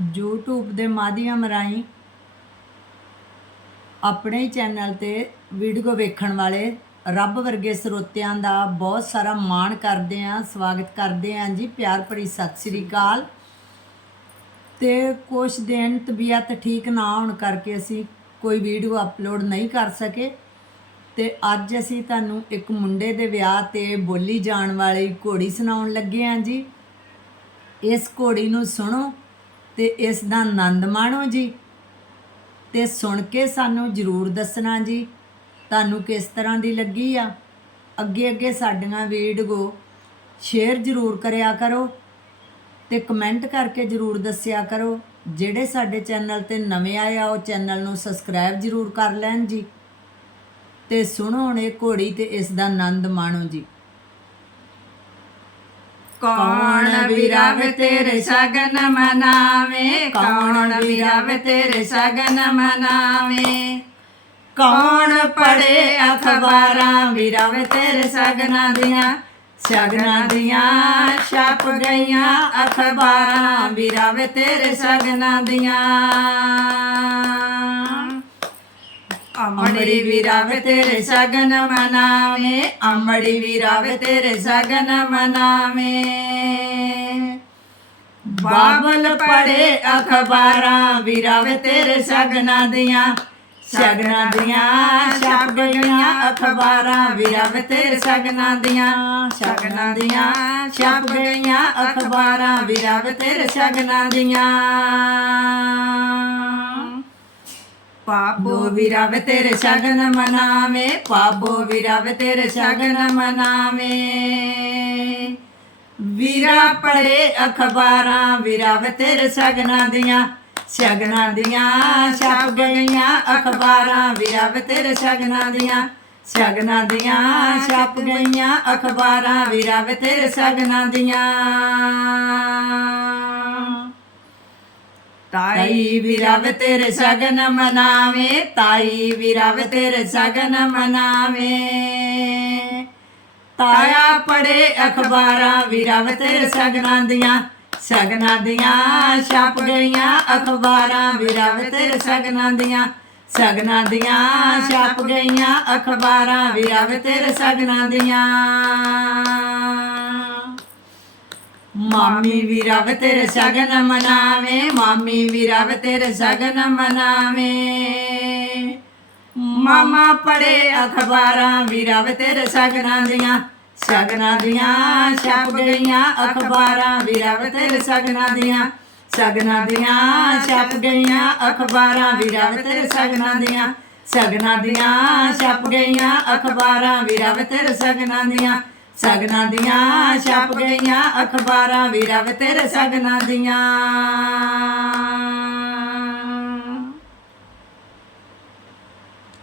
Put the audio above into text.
YouTube ਦੇ ਮਾਧਿਅਮ ਰਾਹੀਂ ਆਪਣੇ ਚੈਨਲ ਤੇ ਵੀਡੀਓ ਵੇਖਣ ਵਾਲੇ ਰੱਬ ਵਰਗੇ ਸਰੋਤਿਆਂ ਦਾ ਬਹੁਤ ਸਾਰਾ ਮਾਣ ਕਰਦੇ ਆਂ ਸਵਾਗਤ ਕਰਦੇ ਆਂ ਜੀ। ਪਿਆਰ ਭਰੀ ਸਤਿ ਸ੍ਰੀ ਅਕਾਲ। ਤੇ ਕੁਛ ਦਿਨ ਤਬੀਅਤ ਠੀਕ ਨਾ ਹੋਣ ਕਰਕੇ ਅਸੀਂ ਕੋਈ ਵੀਡੀਓ ਅਪਲੋਡ ਨਹੀਂ ਕਰ ਸਕੇ। ਤੇ ਅੱਜ ਅਸੀਂ ਤੁਹਾਨੂੰ ਇੱਕ ਮੁੰਡੇ ਦੇ ਵਿਆਹ ਤੇ ਬੋਲੀ ਜਾਣ ਵਾਲੀ ਘੋੜੀ ਸੁਣਾਉਣ ਲੱਗੇ ਆਂ ਜੀ। ਇਸ ਘੋੜੀ ਨੂੰ ਸੁਣੋ। ਤੇ ਇਸ ਦਾ ਆਨੰਦ ਮਾਣੋ ਜੀ। ਤੇ ਸੁਣ ਕੇ ਸਾਨੂੰ ਜਰੂਰ ਦੱਸਣਾ ਜੀ, ਤੁਹਾਨੂੰ ਕਿਸ ਤਰ੍ਹਾਂ ਦੀ ਲੱਗੀ ਆ। ਅੱਗੇ ਅੱਗੇ ਸਾਡੀਆਂ ਵੀਡੀਓ ਸ਼ੇਅਰ ਜਰੂਰ ਕਰਿਆ ਕਰੋ ਤੇ ਕਮੈਂਟ ਕਰਕੇ ਜਰੂਰ ਦੱਸਿਆ ਕਰੋ। ਜਿਹੜੇ ਸਾਡੇ ਚੈਨਲ ਤੇ ਨਵੇਂ ਆਏ ਆ, ਉਹ ਚੈਨਲ ਨੂੰ ਸਬਸਕ੍ਰਾਈਬ ਜਰੂਰ ਕਰ ਲੈਣ ਜੀ। ਤੇ ਸੁਣੋ ਹੁਣ ਇਹ ਘੋੜੀ ਤੇ ਇਸ ਦਾ ਆਨੰਦ ਮਾਣੋ ਜੀ। ਕੌਣ ਵਿਰਾਵੇ ਤੇਰੇ ਸ਼ਗਨ ਮਨਾਵੇ? ਕੌਣ ਵਿਰਾਵੇ ਤੇਰੇ ਸ਼ਗਨ ਮਨਾਵੇ? ਕੌਣ ਪੜੇ ਅਖਬਾਰਾਂ ਵਿਰਾਵੇ ਤੇਰੇ ਸ਼ਗਨਾਂ ਦੀਆਂ? ਸ਼ਗਨਾਂ ਦੀਆਂ ਛਪ ਗਈਆਂ ਅਖਬਾਰਾਂ ਵਿਰਾਵੇ ਤੇਰੇ ਸ਼ਗਨਾਂ ਦੀਆਂ। ਅਮੜੀ ਵੀਰਾਵੇ ਤੇਰੇ ਸ਼ਗਨ ਮਨਾਵੇ, ਅਮੜੀ ਵੀਰਾਵੇ ਤੇਰੇ ਸ਼ਗਨ ਮਨਾਵੇ। ਬਾਬਲ ਪੜੇ ਅਖਬਾਰਾਂ, ਵੀਰਾਵੇ ਤੇਰੇ ਸ਼ਗਨਾਂ ਦੀਆਂ ਸ਼ਗਨਾਂ ਦੀਆਂ, ਛਪ ਅਖਬਾਰਾਂ, ਵੀਰਾਵੇ ਤੇਰੇ ਸ਼ਗਨਾਂ ਦੀਆਂ ਸ਼ਗਨਾਂ ਦੀਆਂ, ਛਪ ਗਈਆਂ ਅਖਬਾਰਾਂ, ਵੀਰਾਵੇ ਤੇਰੇ ਸ਼ਗਨਾਂ ਦੀਆਂ। ਪਾਪੋ ਵਿਰਾਵੇ ਤੇਰੇ ਸ਼ਗਨ ਮਨਾਵੇ ਪਾਪੋ ਵਿਰਾਵੇ ਤੇਰੇ ਸ਼ਗਨ ਮਨਾਵੇ ਵੀਰਾ ਪੜੇ ਅਖਬਾਰਾਂ ਵਿਰਾਵੇ ਤੇਰੇ ਸ਼ਗਨਾਂ ਦੀਆਂ ਸ਼ਗਨਾਂ ਦੀਆਂ ਛਪ ਗਈਆਂ ਅਖਬਾਰਾਂ ਵਿਰਾਵੇ ਤੇਰੇ ਸ਼ਗਨਾਂ ਦੀਆਂ ਸ਼ਗਨਾਂ ਦੀਆਂ ਛਪ ਗਈਆਂ ਅਖਬਾਰਾਂ ਵਿਰਾਵੇ ਤੇਰੇ ਸ਼ਗਨਾਂ ਦੀਆਂ ਤਾਈ ਵਿਰਾਵੇ ਤੇਰੇ ਸ਼ਗਨ ਮਨਾਵੇ ਤਾਈ ਵਿਰਾਵੇ ਤੇਰੇ ਸ਼ਗਨ ਮਨਾਵੇ ਤਾਇਆ ਪੜੇ ਅਖਬਾਰਾਂ ਵਿਰਾਵੇ ਤੇਰੇ ਸ਼ਗਨਾਂ ਦੀਆਂ ਸ਼ਗਨਾਂ ਦੀਆਂ ਛਪ ਗਈਆਂ ਅਖਬਾਰਾਂ ਵਿਰਾਵੇ ਤੇਰੇ ਸ਼ਗਨਾਂ ਦੀਆਂ ਸ਼ਗਨਾਂ ਦੀਆਂ ਛਪ ਗਈਆਂ ਅਖਬਾਰਾਂ ਵਿਰਾਵੇ ਤੇਰੇ ਸ਼ਗਨਾਂ ਦੀਆਂ ਮਾਮੀ ਵੀ ਰੱਬ ਤੇਰੇ ਸ਼ਗਨ ਮਨਾਵੇ, ਮਾਮੀ ਵੀ ਰੱਬ ਤੇਰੇ ਸ਼ਗਨ ਮਨਾਵੇ। ਮਾਮਾ ਪੜੇ ਅਖਬਾਰਾਂ ਵੀ ਰੱਬ ਤੇਰੇ ਸ਼ਗਨਾਂ ਦੀਆਂ ਸ਼ਗਨਾਂ ਦੀਆਂ ਛਪ ਗਈਆਂ। ਅਖਬਾਰਾਂ ਵੀ ਰੱਬ ਤੇਰੇ ਸ਼ਗਨਾਂ ਦੀਆਂ ਸ਼ਗਨਾਂ ਦੀਆਂ ਛਪ ਗਈਆਂ। ਅਖਬਾਰਾਂ ਵੀ ਰੱਬ ਤੇਰੇ ਸ਼ਗਨਾਂ ਦੀਆਂ ਸ਼ਗਨਾਂ ਦੀਆਂ ਛਪ ਗਈਆਂ। ਅਖਬਾਰਾਂ ਵੀ ਰੱਬ ਤੇਰੇ ਸ਼ਗਨਾਂ ਦੀਆਂ ਸਗਨਾਂ ਦੀਆਂ ਛਪ ਗਈਆਂ ਅਖਬਾਰਾਂ ਵੀ ਰਵ ਤੇਰੇ ਸਗਨਾਂ ਦੀਆਂ।